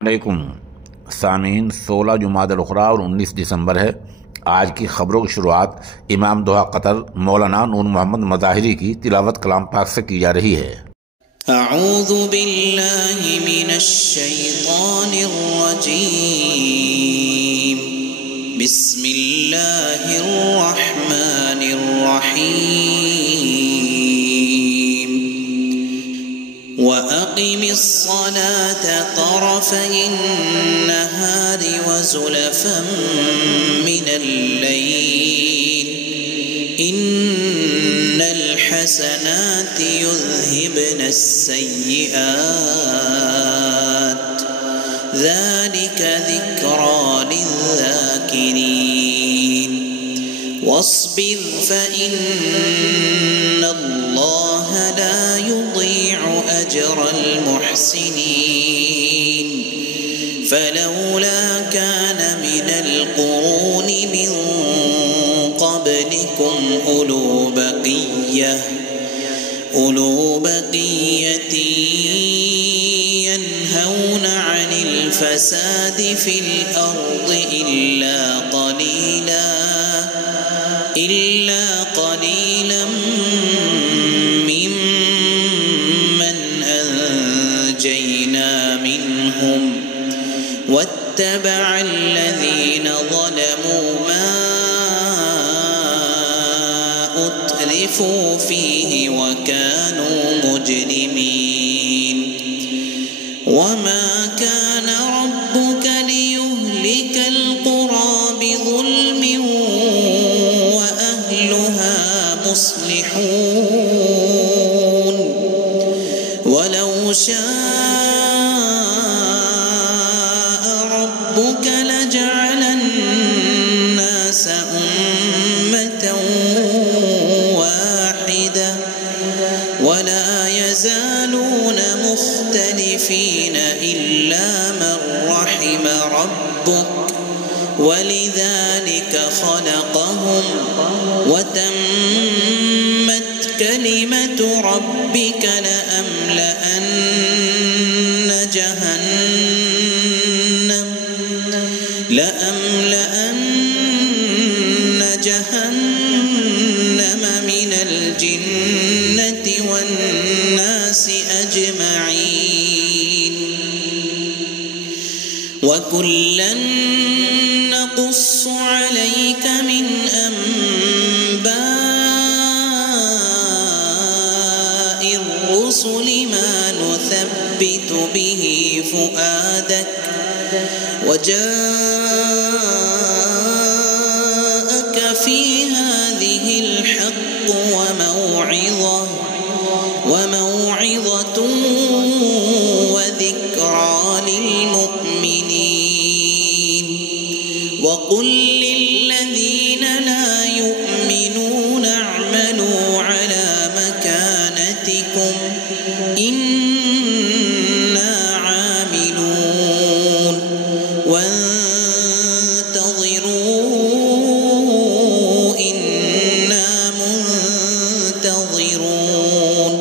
अलैकुम सामीन। 16 जुमादुल उखरा और 19 दिसंबर है। आज की खबरों की शुरुआत इमाम दुआ कतर मौलाना नूर मोहम्मद मज़ाहिरी की तिलावत कलाम पाक से की जा रही है। अऊज़ु बिल्लाहि मिनश शैतानिर रजीम। बिस्मिल्लाहिर रहमानिर रहीम। व अक़िमिस सलाता तरफ़इन नहारि व ज़ुलफ़न मिनल लैल इन्नल हसनाति युज़हिबनस सय्यिआत ज़ालिक ज़िक्रा लिज़्ज़ाकिरीन। वस्बिर फ़इन्नल्लाह ला युज़ीअु अजरल मुहसिनीन। फलौला कान मिनल क़ुरूनि मिन क़ब्लिकुम उलू बक़िय्यतिन यन्हौना अनिल फ़सादि फ़िल अर्दि इल्ला क़लीलन मिम्मन अंजयना मिनहुम वत्तबअ الذين ظلموا ما أترفوا فيه وكانوا مجرمين। وما كان ربك ليهلك القرى بظلم وأهلها مصلحون ولو شاء ربك لجعل الناس أمة واحدة ولا يزالون مختلفين إلا من رحم ربك ولذلك خلقهم وتمت كلمة ربك لأملأن جهنم من الجنة والناس أجمعين وكلا نقص عليك من أنباء الرسل ما نثبت به فؤادك وجاءك في هذه الحق وموعظة وذكرى للمؤمنين. وقل للذين لا يؤمنون اعملوا على مكانتكم إنا عاملون وانتظروا إنا منتظرون.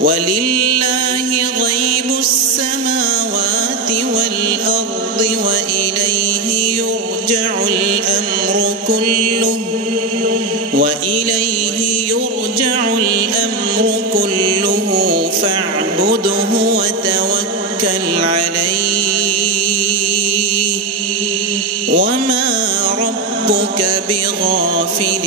ولله غيب السماوات والأرض وإليه يرجع الأمر كله فاعبده وتوكل عليه وما ربك بغافل